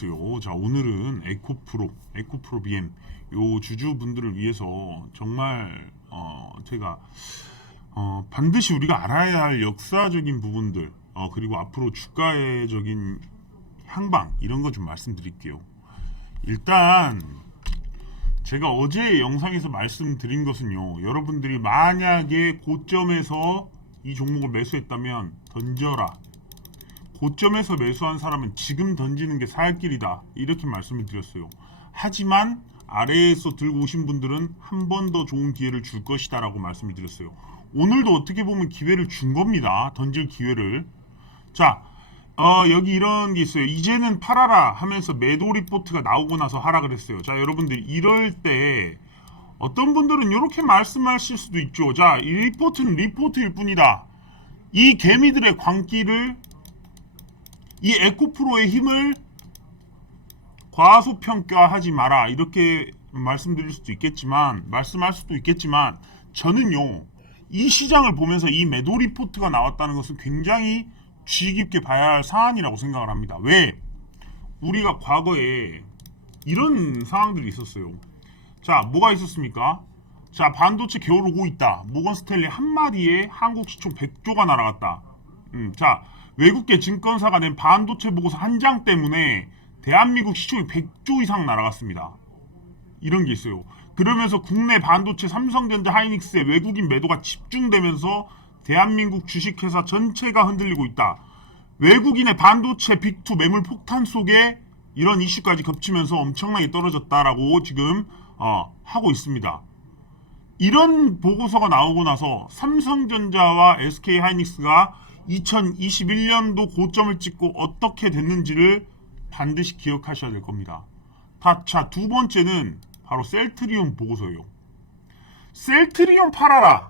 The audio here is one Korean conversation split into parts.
안녕하세요. 자, 오늘은 에코프로 BM 요 주주분들을 위해서 정말 제가 반드시 우리가 알아야 할 역사적인 부분들 그리고 앞으로 주가의적인 향방 이런 거 좀 말씀드릴게요. 일단 제가 어제 영상에서 말씀드린 것은요. 여러분들이 만약에 고점에서 이 종목을 매수했다면 던져라. 고점에서 매수한 사람은 지금 던지는 게 살 길이다. 이렇게 말씀을 드렸어요. 하지만 아래에서 들고 오신 분들은 한 번 더 좋은 기회를 줄 것이다 라고 말씀을 드렸어요. 오늘도 어떻게 보면 기회를 준 겁니다. 던질 기회를. 자, 여기 이런 게 있어요. 이제는 팔아라 하면서 매도 리포트가 나오고 나서 하락을 했어요. 자, 여러분들 이럴 때 어떤 분들은 이렇게 말씀하실 수도 있죠. 자, 이 리포트는 리포트일 뿐이다. 이 개미들의 광기를, 이 에코프로의 힘을 과소평가하지 마라. 이렇게 말씀드릴 수도 있겠지만, 말씀할 수도 있겠지만, 저는요, 이 시장을 보면서 이 매도 리포트가 나왔다는 것은 굉장히 주의 깊게 봐야 할 사안이라고 생각을 합니다. 왜? 우리가 과거에 이런 상황들이 있었어요. 자, 뭐가 있었습니까? 자, 반도체 겨울 오고 있다. 모건 스탠리 한마디에 한국 시총 100조가 날아갔다. 자, 외국계 증권사가 낸 반도체 보고서 한 장 때문에 대한민국 시총이 100조 이상 날아갔습니다. 이런 게 있어요. 그러면서 국내 반도체 삼성전자 하이닉스의 외국인 매도가 집중되면서 대한민국 주식회사 전체가 흔들리고 있다. 외국인의 반도체 빅2 매물 폭탄 속에 이런 이슈까지 겹치면서 엄청나게 떨어졌다라고 지금 하고 있습니다. 이런 보고서가 나오고 나서 삼성전자와 SK하이닉스가 2021년도 고점을 찍고 어떻게 됐는지를 반드시 기억하셔야 될 겁니다. 자, 두 번째는 바로 셀트리온 보고서예요. 셀트리온 팔아라.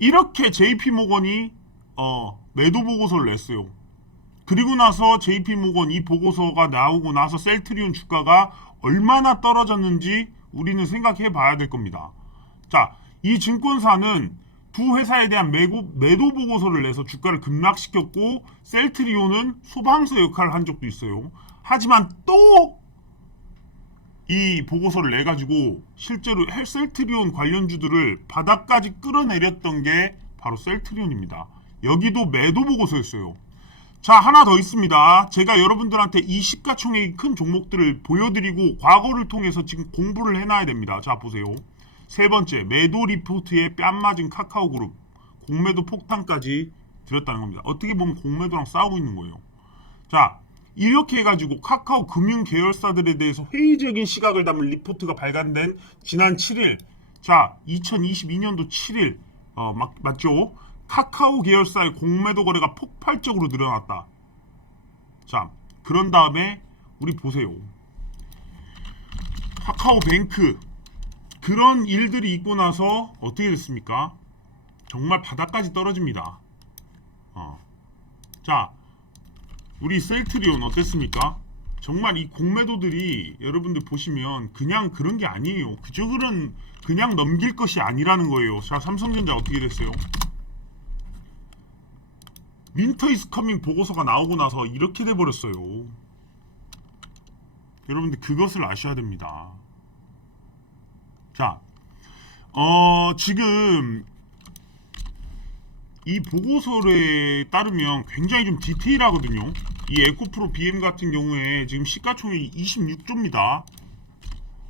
이렇게 JP모건이 매도 보고서를 냈어요. 그리고 나서 JP모건 이 보고서가 나오고 나서 셀트리온 주가가 얼마나 떨어졌는지 우리는 생각해 봐야 될 겁니다. 자, 이 증권사는 두 회사에 대한 매도 보고서를 내서 주가를 급락시켰고 셀트리온은 소방서 역할을 한 적도 있어요. 하지만 또 이 보고서를 내가지고 실제로 셀트리온 관련주들을 바닥까지 끌어내렸던 게 바로 셀트리온입니다. 여기도 매도 보고서였어요. 자, 하나 더 있습니다. 제가 여러분들한테 이 시가총액이 큰 종목들을 보여드리고 과거를 통해서 지금 공부를 해놔야 됩니다. 자, 보세요. 세 번째, 매도 리포트에 뺨 맞은 카카오그룹 공매도 폭탄까지 들었다는 겁니다. 어떻게 보면 공매도랑 싸우고 있는 거예요. 자, 이렇게 해가지고 카카오 금융 계열사들에 대해서 회의적인 시각을 담은 리포트가 발간된 지난 7일, 자, 2022년도 7일 맞죠? 카카오 계열사의 공매도 거래가 폭발적으로 늘어났다. 자, 그런 다음에 우리 보세요. 카카오뱅크 그런 일들이 있고 나서 어떻게 됐습니까? 정말 바닥까지 떨어집니다. 자, 우리 셀트리온 어땠습니까? 정말 이 공매도들이 여러분들 보시면 그냥 그런 게 아니에요. 그냥 넘길 것이 아니라는 거예요. 자, 삼성전자 어떻게 됐어요? 윈터 이즈 커밍 보고서가 나오고 나서 이렇게 돼버렸어요. 여러분들 그것을 아셔야 됩니다. 자, 지금 이 보고서에 따르면 굉장히 좀 디테일하거든요. 이 에코프로 BM 같은 경우에 지금 시가총액이 26조입니다.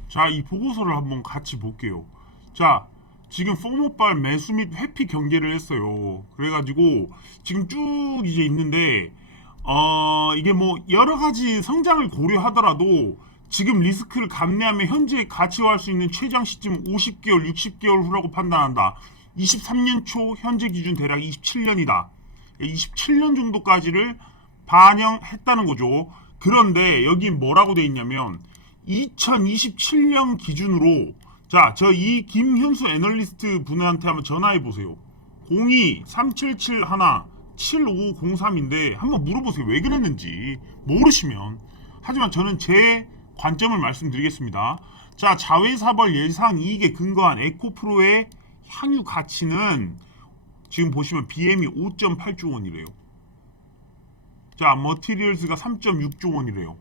자, 이 보고서를 한번 같이 볼게요. 자, 지금 포모발 매수 및 회피 경계를 했어요. 그래가지고 지금 쭉 이제 있는데 이게 뭐 여러 가지 성장을 고려하더라도 지금 리스크를 감내하며 현재 가치화할 수 있는 최장 시점 50개월, 60개월 후라고 판단한다. 23년 초 현재 기준 대략 27년이다. 27년 정도까지를 반영했다는 거죠. 그런데 여기 뭐라고 돼 있냐면 2027년 기준으로 자, 저 이 김현수 애널리스트 분한테 한번 전화해 보세요. 02-3771-7503인데 한번 물어보세요. 왜 그랬는지 모르시면. 하지만 저는 제 관점을 말씀드리겠습니다. 자, 자회사벌 예상 이익에 근거한 에코프로의 향유 가치는 지금 보시면 BM이 5.8조 원이래요. 자, 머티리얼스가 3.6조 원이래요.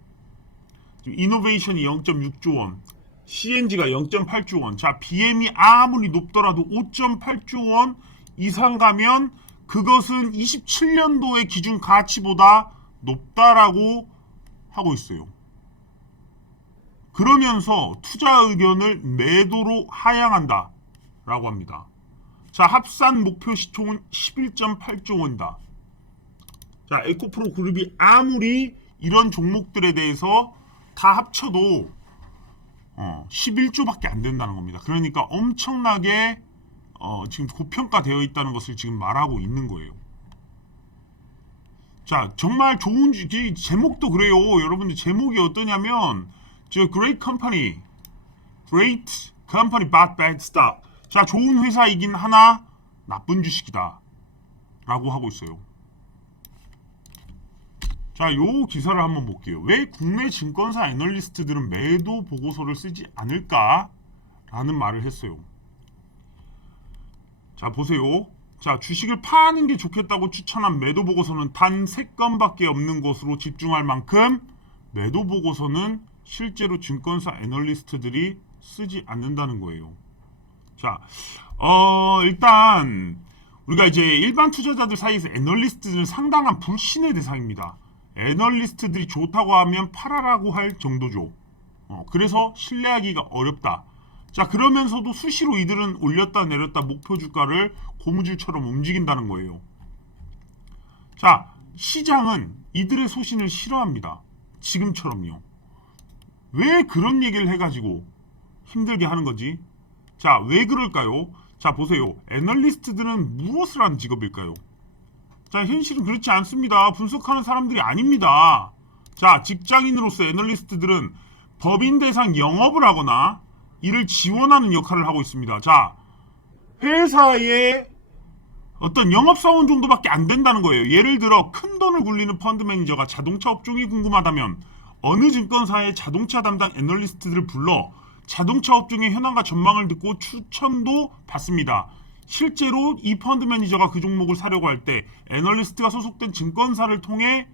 이노베이션이 0.6조 원, CNG가 0.8조 원. 자, BM이 아무리 높더라도 5.8조 원 이상 가면 그것은 27년도의 기준 가치보다 높다라고 하고 있어요. 그러면서 투자 의견을 매도로 하향한다 라고 합니다. 자, 합산 목표 시총은 11.8조 원이다. 자, 에코프로 그룹이 아무리 이런 종목들에 대해서 다 합쳐도 11조밖에 안 된다는 겁니다. 그러니까 엄청나게 지금 고평가되어 있다는 것을 지금 말하고 있는 거예요. 자, 정말 좋은 제목도 그래요. 여러분들 제목이 어떠냐면 Great Company, Great Company but Bad Stock. 자, 좋은 회사이긴 하나 나쁜 주식이다 라고 하고 있어요. 자, 요 기사를 한번 볼게요. 왜 국내 증권사 애널리스트들은 매도 보고서를 쓰지 않을까? 라는 말을 했어요. 자, 보세요. 자, 주식을 파는 게 좋겠다고 추천한 매도 보고서는 단 3건밖에 없는 것으로 집중할 만큼 매도 보고서는 실제로 증권사 애널리스트들이 쓰지 않는다는 거예요. 자, 일단 우리가 이제 일반 투자자들 사이에서 애널리스트들은 상당한 불신의 대상입니다. 애널리스트들이 좋다고 하면 팔아라고 할 정도죠. 그래서 신뢰하기가 어렵다. 자, 그러면서도 수시로 이들은 올렸다 내렸다 목표 주가를 고무줄처럼 움직인다는 거예요. 자, 시장은 이들의 소신을 싫어합니다. 지금처럼요. 왜 그런 얘기를 해가지고 힘들게 하는 거지? 자, 왜 그럴까요? 자, 보세요. 애널리스트들은 무엇을 하는 직업일까요? 자, 현실은 그렇지 않습니다. 분석하는 사람들이 아닙니다. 자, 직장인으로서 애널리스트들은 법인 대상 영업을 하거나 이를 지원하는 역할을 하고 있습니다. 자, 회사의 어떤 영업사원 정도밖에 안 된다는 거예요. 예를 들어 큰 돈을 굴리는 펀드 매니저가 자동차 업종이 궁금하다면 어느 증권사의 자동차 담당 애널리스트들을 불러 자동차 업종의 현황과 전망을 듣고 추천도 받습니다. 실제로 이 펀드 매니저가 그 종목을 사려고 할 때 애널리스트가 소속된 증권사를 통해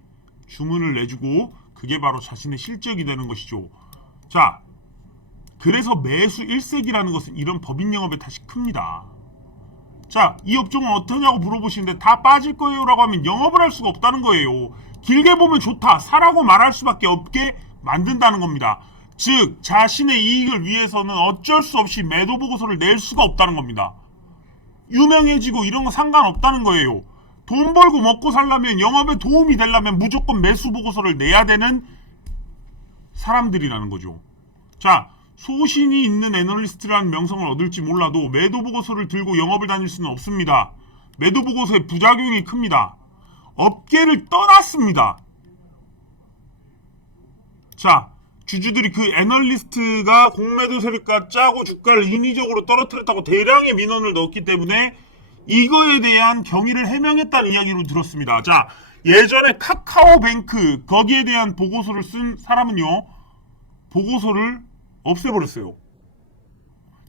주문을 내주고 그게 바로 자신의 실적이 되는 것이죠. 자, 그래서 매수 일색이라는 것은 이런 법인 영업의 탓이 큽니다. 자, 이 업종은 어떠냐고 물어보시는데 다 빠질 거예요 라고 하면 영업을 할 수가 없다는 거예요. 길게 보면 좋다, 사라고 말할 수밖에 없게 만든다는 겁니다. 즉, 자신의 이익을 위해서는 어쩔 수 없이 매도 보고서를 낼 수가 없다는 겁니다. 유명해지고 이런 거 상관없다는 거예요. 돈 벌고 먹고 살려면, 영업에 도움이 되려면 무조건 매수 보고서를 내야 되는 사람들이라는 거죠. 자, 소신이 있는 애널리스트라는 명성을 얻을지 몰라도 매도 보고서를 들고 영업을 다닐 수는 없습니다. 매도 보고서의 부작용이 큽니다. 업계를 떠났습니다. 자, 주주들이 그 애널리스트가 공매도 세력과 짜고 주가를 인위적으로 떨어뜨렸다고 대량의 민원을 넣었기 때문에 이거에 대한 경위를 해명했다는 이야기로 들었습니다. 자, 예전에 카카오뱅크 거기에 대한 보고서를 쓴 사람은요, 보고서를 없애버렸어요.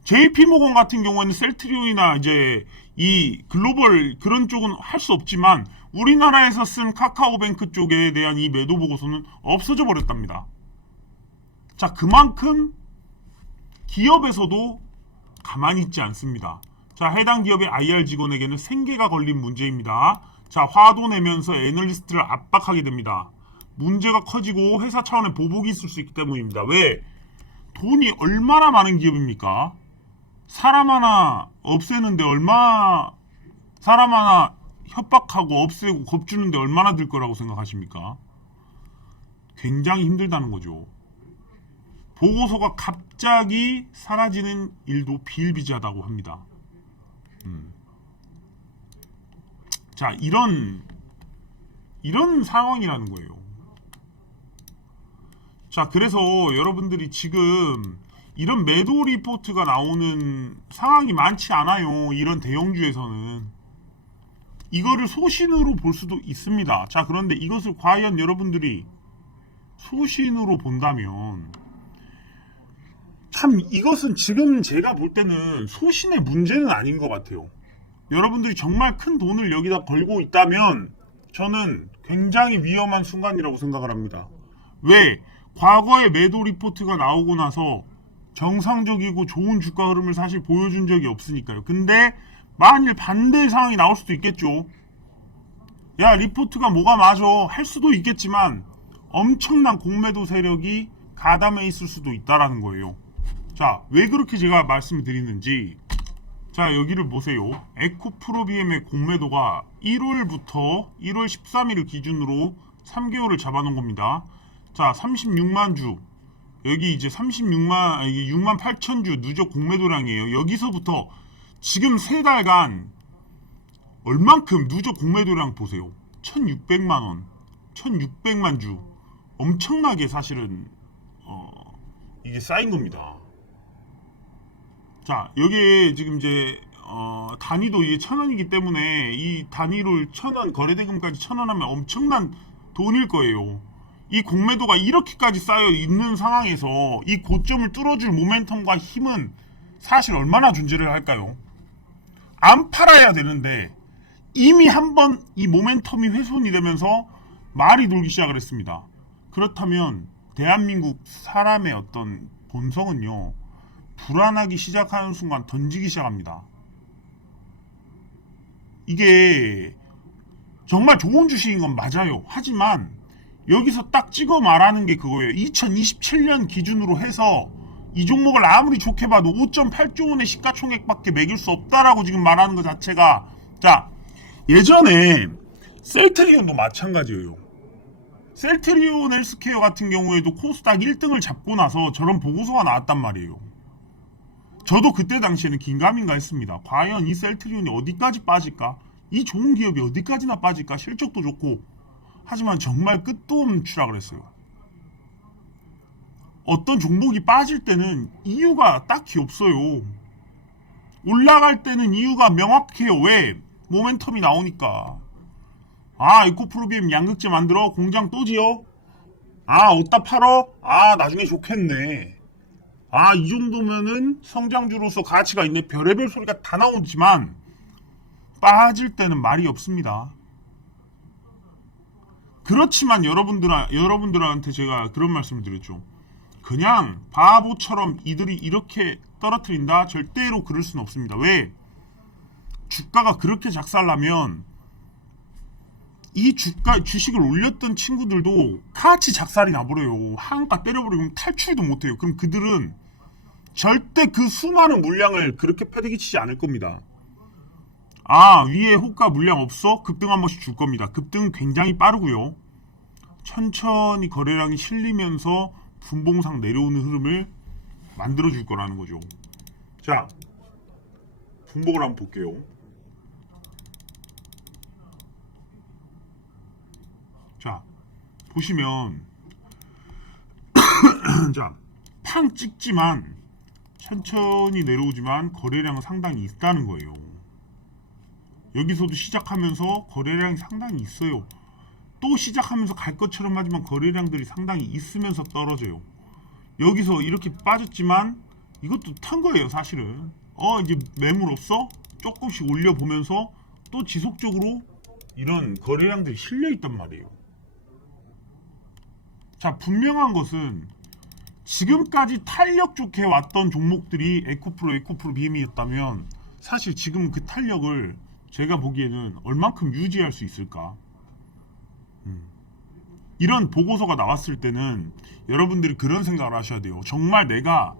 JP모건 같은 경우에는 셀트리온이나 이제 이 글로벌 그런 쪽은 할 수 없지만 우리나라에서 쓴 카카오뱅크 쪽에 대한 이 매도 보고서는 없어져 버렸답니다. 자, 그만큼 기업에서도 가만히 있지 않습니다. 자, 해당 기업의 IR 직원에게는 생계가 걸린 문제입니다. 자, 화도 내면서 애널리스트를 압박하게 됩니다. 문제가 커지고 회사 차원의 보복이 있을 수 있기 때문입니다. 왜? 돈이 얼마나 많은 기업입니까? 사람 하나 없애는데 사람 하나 협박하고 없애고 겁주는데 얼마나 들 거라고 생각하십니까? 굉장히 힘들다는 거죠. 보고서가 갑자기 사라지는 일도 비일비재하다고 합니다. 자, 이런 상황이라는 거예요. 자, 그래서 여러분들이 지금 이런 매도 리포트가 나오는 상황이 많지 않아요. 이런 대형주에서는. 이거를 소신으로 볼 수도 있습니다. 자, 그런데 이것을 과연 여러분들이 소신으로 본다면 참 이것은 지금 제가 볼 때는 소신의 문제는 아닌 것 같아요. 여러분들이 정말 큰 돈을 여기다 걸고 있다면 저는 굉장히 위험한 순간이라고 생각을 합니다. 왜? 과거에 매도 리포트가 나오고 나서 정상적이고 좋은 주가 흐름을 사실 보여준 적이 없으니까요. 근데 만일 반대의 상황이 나올 수도 있겠죠. 야, 리포트가 뭐가 맞아 할 수도 있겠지만 엄청난 공매도 세력이 가담해 있을 수도 있다라는 거예요. 자, 왜 그렇게 제가 말씀을 드리는지, 자, 여기를 보세요. 에코프로비엠의 공매도가 1월부터 1월 13일을 기준으로 3개월을 잡아놓은 겁니다. 자, 36만 주, 여기 이제 6만 8천 주 누적 공매도량이에요. 여기서부터 지금 3달간 얼만큼 누적 공매도량 보세요. 1600만 원, 1600만 주. 엄청나게 사실은 이게 쌓인 겁니다. 자, 여기에 지금 이제 단위도 이게 1,000원이기 때문에 이 단위를 1,000원, 거래대금까지 1,000원 하면 엄청난 돈일 거예요. 이 공매도가 이렇게까지 쌓여 있는 상황에서 이 고점을 뚫어줄 모멘텀과 힘은 사실 얼마나 존재를 할까요? 안 팔아야 되는데 이미 한번 이 모멘텀이 훼손이 되면서 말이 돌기 시작을 했습니다. 그렇다면 대한민국 사람의 어떤 본성은요, 불안하기 시작하는 순간 던지기 시작합니다. 이게 정말 좋은 주식인 건 맞아요. 하지만 여기서 딱 찍어 말하는 게 그거예요. 2027년 기준으로 해서 이 종목을 아무리 좋게 봐도 5.8조 원의 시가총액밖에 매길 수 없다라고 지금 말하는 것 자체가, 자, 예전에 셀트리온도 마찬가지예요. 셀트리온 헬스케어 같은 경우에도 코스닥 1등을 잡고 나서 저런 보고서가 나왔단 말이에요. 저도 그때 당시에는 긴가민가 했습니다. 과연 이 셀트리온이 어디까지 빠질까? 이 좋은 기업이 어디까지나 빠질까? 실적도 좋고. 하지만 정말 끝도 없는 추락을 했어요. 어떤 종목이 빠질 때는 이유가 딱히 없어요. 올라갈 때는 이유가 명확해요. 왜? 모멘텀이 나오니까. 아, 에코프로비엠 양극재 만들어? 공장 또 지어? 아, 어디다 팔어? 아, 나중에 좋겠네. 아, 이 정도면은 성장주로서 가치가 있네. 별의별 소리가 다 나오지만 빠질 때는 말이 없습니다. 그렇지만 여러분들한테 제가 그런 말씀을 드렸죠. 그냥 바보처럼 이들이 이렇게 떨어뜨린다? 절대로 그럴 수는 없습니다. 왜? 주가가 그렇게 작살나면 이 주식을 올렸던 친구들도 같이 작살이 나버려요. 한가 때려버리면 탈출도 못해요. 그럼 그들은 절대 그 수많은 물량을 그렇게 패대기 치지 않을 겁니다. 아, 위에 호가 물량 없어? 급등 한 번씩 줄 겁니다. 급등은 굉장히 빠르고요. 천천히 거래량이 실리면서 분봉상 내려오는 흐름을 만들어줄 거라는 거죠. 자, 분봉을 한번 볼게요. 자, 보시면 자, 팡 찍지만 천천히 내려오지만 거래량은 상당히 있다는 거예요. 여기서도 시작하면서 거래량이 상당히 있어요. 또 시작하면서 갈 것처럼 하지만 거래량들이 상당히 있으면서 떨어져요. 여기서 이렇게 빠졌지만 이것도 탄 거예요, 사실은. 이제 매물 없어? 조금씩 올려보면서 또 지속적으로 이런 거래량들이 실려 있단 말이에요. 자, 분명한 것은 지금까지 탄력 좋게 왔던 종목들이 에코프로 BM이었다면 사실 지금 그 탄력을 제가 보기에는 얼만큼 유지할 수 있을까? 이런 보고서가 나왔을 때는 여러분들이 그런 생각을 하셔야 돼요. 정말 내가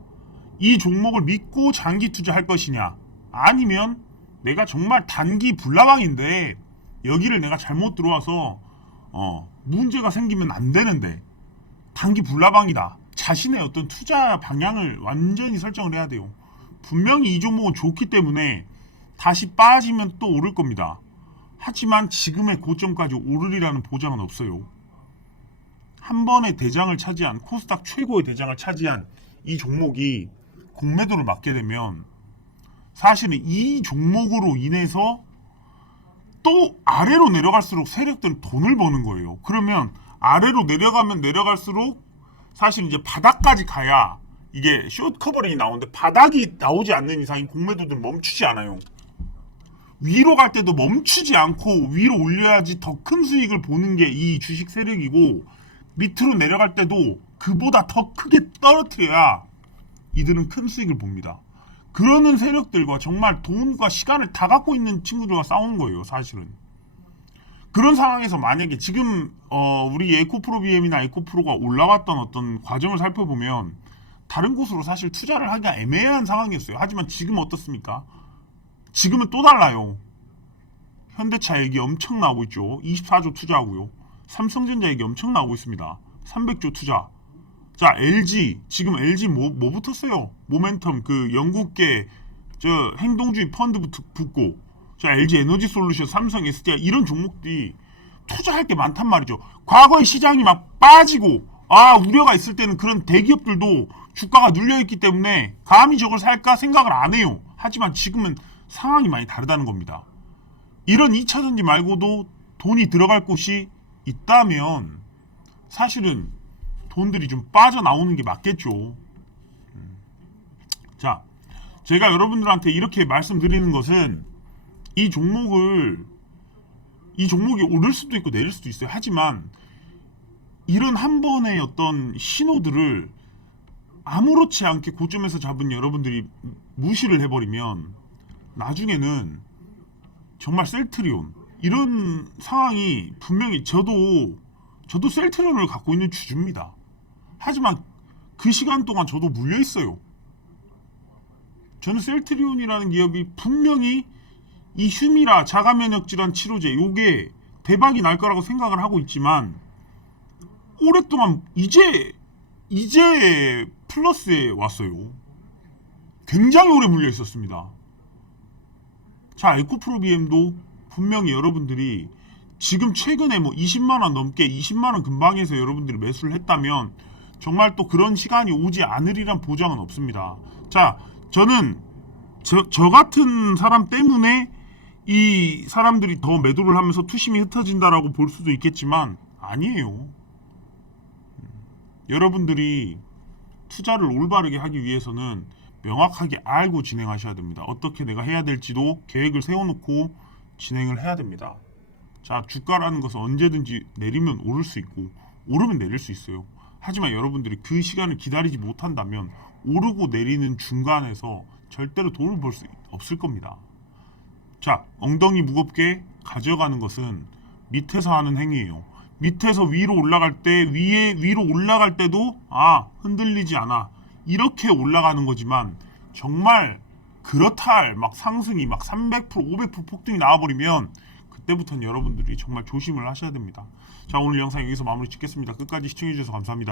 이 종목을 믿고 장기 투자할 것이냐, 아니면 내가 정말 단기 불나방인데 여기를 내가 잘못 들어와서 문제가 생기면 안 되는데 단기 불나방이다. 자신의 어떤 투자 방향을 완전히 설정을 해야 돼요. 분명히 이 종목은 좋기 때문에 다시 빠지면 또 오를 겁니다. 하지만 지금의 고점까지 오르리라는 보장은 없어요. 한 번의 대장을 차지한, 코스닥 최고의 대장을 차지한 이 종목이 공매도를 맞게 되면 사실은 이 종목으로 인해서 또 아래로 내려갈수록 세력들은 돈을 버는 거예요. 그러면 아래로 내려가면 내려갈수록 사실 이제 바닥까지 가야 이게 숏 커버링이 나오는데, 바닥이 나오지 않는 이상 공매도들은 멈추지 않아요. 위로 갈 때도 멈추지 않고 위로 올려야지 더 큰 수익을 보는 게 이 주식 세력이고, 밑으로 내려갈 때도 그보다 더 크게 떨어뜨려야 이들은 큰 수익을 봅니다. 그러는 세력들과 정말 돈과 시간을 다 갖고 있는 친구들과 싸우는 거예요, 사실은. 그런 상황에서 만약에 지금 우리 에코프로비엠이나 에코프로가 올라왔던 어떤 과정을 살펴보면 다른 곳으로 사실 투자를 하기가 애매한 상황이었어요. 하지만 지금 어떻습니까? 지금은 또 달라요. 현대차 얘기 엄청 나오고 있죠. 24조 투자하고요. 삼성전자 얘기 엄청 나오고 있습니다. 300조 투자. 자, LG 지금 LG 뭐 붙었어요? 모멘텀 그 영국계 저 행동주의 펀드 붙고, 자 LG 에너지 솔루션, 삼성 SDI 이런 종목들이 투자할 게 많단 말이죠. 과거에 시장이 막 빠지고 우려가 있을 때는 그런 대기업들도 주가가 눌려있기 때문에 감히 저걸 살까 생각을 안 해요. 하지만 지금은 상황이 많이 다르다는 겁니다. 이런 2차전지 말고도 돈이 들어갈 곳이 있다면 사실은 돈들이 좀 빠져나오는 게 맞겠죠. 자, 제가 여러분들한테 이렇게 말씀드리는 것은 이 종목이 오를 수도 있고 내릴 수도 있어요. 하지만 이런 한 번의 어떤 신호들을 아무렇지 않게 고점에서 잡은 여러분들이 무시를 해버리면 나중에는 정말 셀트리온 이런 상황이 분명히 저도 셀트리온을 갖고 있는 주주입니다. 하지만 그 시간 동안 저도 물려 있어요. 저는 셀트리온이라는 기업이 분명히 이 휴미라 자가면역 질환 치료제 요게 대박이 날 거라고 생각을 하고 있지만 오랫동안 이제 플러스에 왔어요. 굉장히 오래 물려 있었습니다. 자, 에코프로비엠도 분명히 여러분들이 지금 최근에 뭐 20만원 넘게 20만원 근방에서 여러분들이 매수를 했다면 정말 또 그런 시간이 오지 않으리란 보장은 없습니다. 자, 저는 저 같은 사람 때문에 이 사람들이 더 매도를 하면서 투심이 흩어진다라고 볼 수도 있겠지만 아니에요. 여러분들이 투자를 올바르게 하기 위해서는 명확하게 알고 진행하셔야 됩니다. 어떻게 내가 해야 될지도 계획을 세워놓고 진행을 해야 됩니다. 자, 주가라는 것은 언제든지 내리면 오를 수 있고 오르면 내릴 수 있어요. 하지만 여러분들이 그 시간을 기다리지 못한다면 오르고 내리는 중간에서 절대로 돈을 벌 수 없을 겁니다. 자, 엉덩이 무겁게 가져가는 것은 밑에서 하는 행위예요. 밑에서 위로 올라갈 때 위로 올라갈 때도 흔들리지 않아. 이렇게 올라가는 거지만 정말 그렇다 할 막 상승이 막 300% 500% 폭등이 나와버리면 그때부터는 여러분들이 정말 조심을 하셔야 됩니다. 자, 오늘 영상 여기서 마무리 짓겠습니다. 끝까지 시청해주셔서 감사합니다.